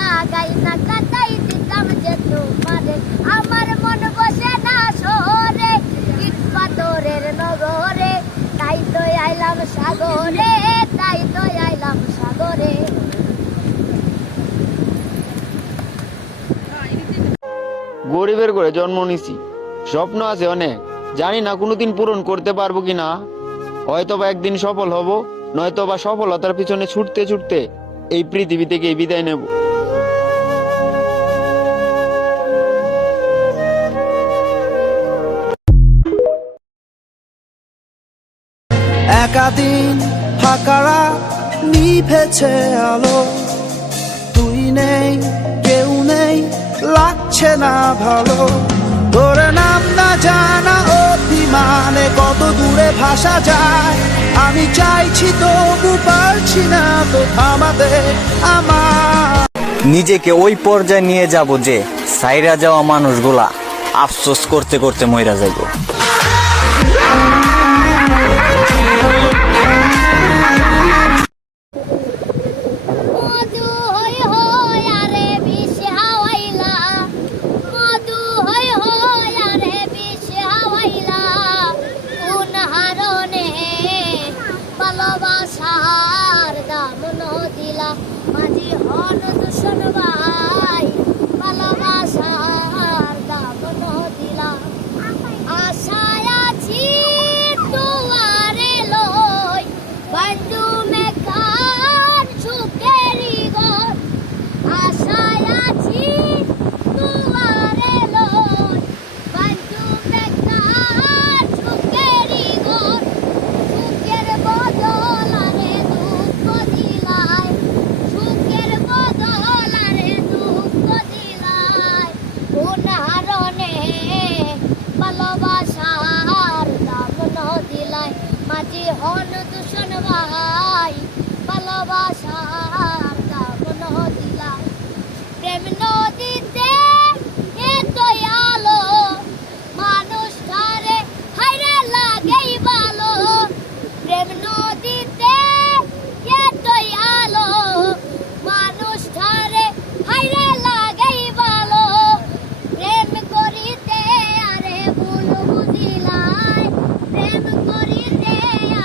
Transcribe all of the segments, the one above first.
লাগাই না কাটাই দিতাম যে তোমারে আমার মন বসে না শহরে ইট পাথরের নগরে তাই তো আইলাম সাগরে তাই তো আইলাম সাগরে। গরিবের ঘরে জন্ম নিছি, স্বপ্ন আছে অনেক, জানি না কোনোদিন পূরণ করতে পারবো কিনা। হয়তোবা একদিন সফল হব, নয়তোবা সফলতার পিছনে ছুটতে ছুটতে এই পৃথিবী থেকে বিদায় নেব। একাদিন ফাঁকারা নিভেছে আলো, তুই নেই কেউ নেই লাগছে না ভালো। তোরে নাম না জানা অভিমানে কত দূরে ভাসা যায়, আমি চাইছি তবু পারছি না তো থামাতে আমার। নিজেকে ওই পর্যায়ে নিয়ে যাব যে সাইরা যাওয়া মানুষগুলা আফসোস করতে করতে মইরা যাইব। ভালোবাসার দাম দিলা মাঝি হন দূষণ ভাই ভালোবাসার দাম দিলা আশায় আছি দুয়ারে লই বন্ধু মেকার সুখেরি গো আশায় আছি দুয়ারে লই বন্ধু মেকার সুখেরি গো সুখের বদল আরে দুঃখ দিলাই সুখের বদল আরে দুঃখ দিলাই কোন হারণে ভালোবাসার দাম দিলাই মাঝি হন দূষণ ভাই ভালোবাসার দাম দিলাই প্রেম নদীতে এত আলো মানুষ ধারে হাইরে লাগেই ভালো প্রেম নদীতে এত আলো মানুষ ধারে হাইরে লাগেই ভালো প্রেম করিতে আরে ভুল বুঝিলাই প্রেম করিতে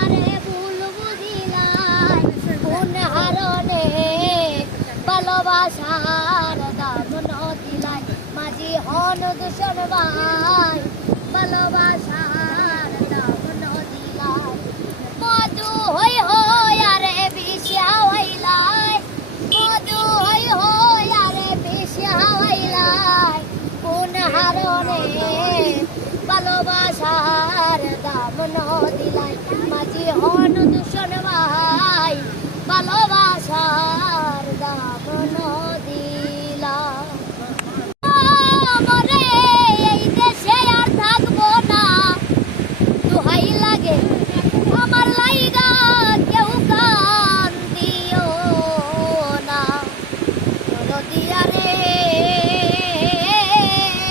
আরে ভুল বুঝিলাই কোন হারণে ভালোবাসার দাম দিলাই মাঝি হন দূষণ ভাই ভালোবাসার দাম দিলাই মধু হই হই আরে বেশি হাওয়াইলাই মধু হই হই আরে বেশি হাওয়াইলাই কোন হারণে ভালোবাসার দাম দিলাই মাঝি হন দূষণ ভাই ভালোবাসার দাম দিলাই আমরে এই দেশে আর থাকবো না দোহাই লাগে আমার লাইগা কেউ কান দিও না নদিয়া রে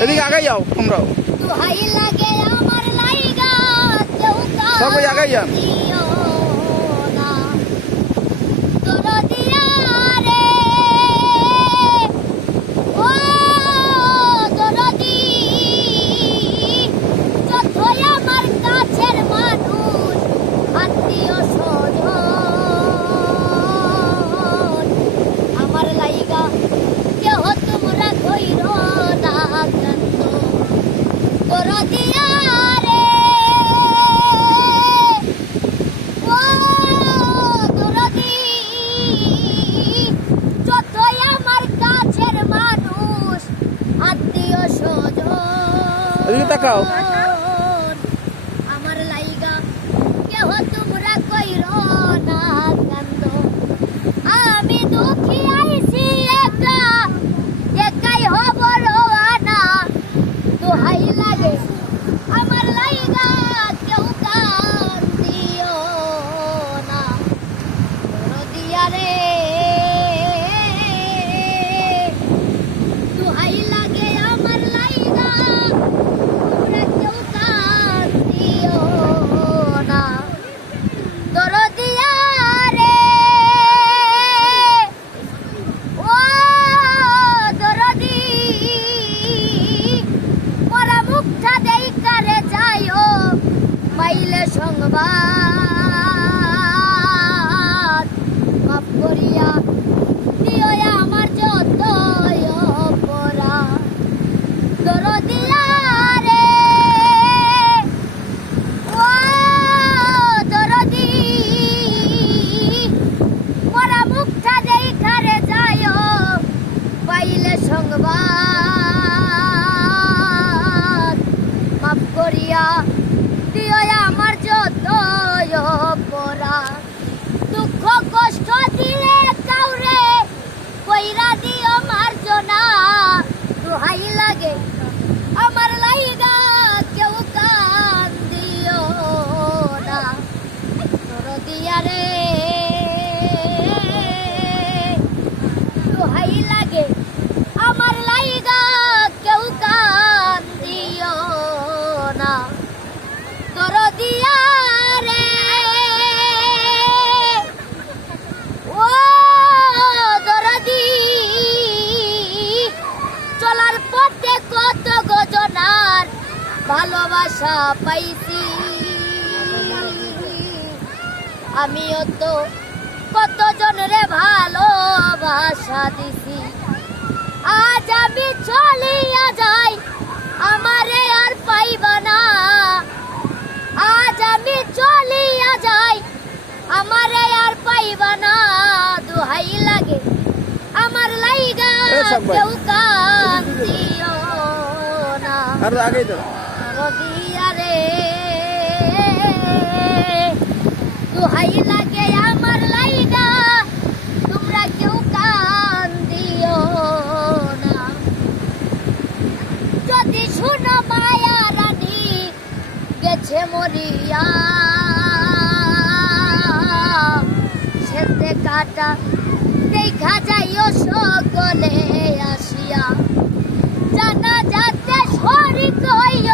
এদিকে আগাই যাও তোমরাও, দোহাই লাগে আমার লাইগা কেউ সবাই আগাই যান। কান দিও না নদিয়া রে ও দরদি যতই আমার কাছের মানুষ আত্মীয় স্বজন আমার লাইগা কেহ তোমরা কইর না কান্ত দরদিয়া রে ও দরদি যতই আমার কাছের মানুষ আত্মীয় স্বজন এদিকে তাকাও। আমার লাইগা কেহ তোমরা কইর না কান্দ আমি দুঃখী আইছি একা একাই হব রোয়ানা দোহাই লাগে আমার লাইগা কেউ কান দিও না নদিয়া রে দোহাই লাগে আমার লাইগা তোমরা কেউ কান দিও না পাইলে সংবাদ মাফ করিয়া দিও আমার যত অপরাধ দরদিয়া রে ও দরদি মোরা মুখটা দেখারে যায় পাইলে সংবাদ মাফ করিয়া দিও আমার যত অপরাধ দুঃখ কষ্ট দিলে কাউরে কইরা দিও মার্জনা দোহাই লাগে আমার লাইগা কেউ কান দিও না দরদিয়া রে দোহাই লাগে আমার লাইগা কেউ কান দিও না দরদিয়া রে ও দরদি চলার পথে কত গজনার ভালোবাসা পাইছি আমিও তো কত জনরে ভালোবাসা দিছি আজ আমি চলিয়া যাই আমারে আর পাইবা না আজ আমি চলিয়া যাই আমারে আর পাইবা না দোহাই লাগে আমার লাইগা সব ভাই। কেউ কান দিও না আর আগাই যাও রবিয়া রে দোহাই লাগে আমার লাইগা তোমরা কেউ কান দিও না যদি শুনো মায়া রানী গেছে মরিয়া সেতে কাটা দেখা যাইও সকলে আসিয়া জানা যাতে শরীক হইয়া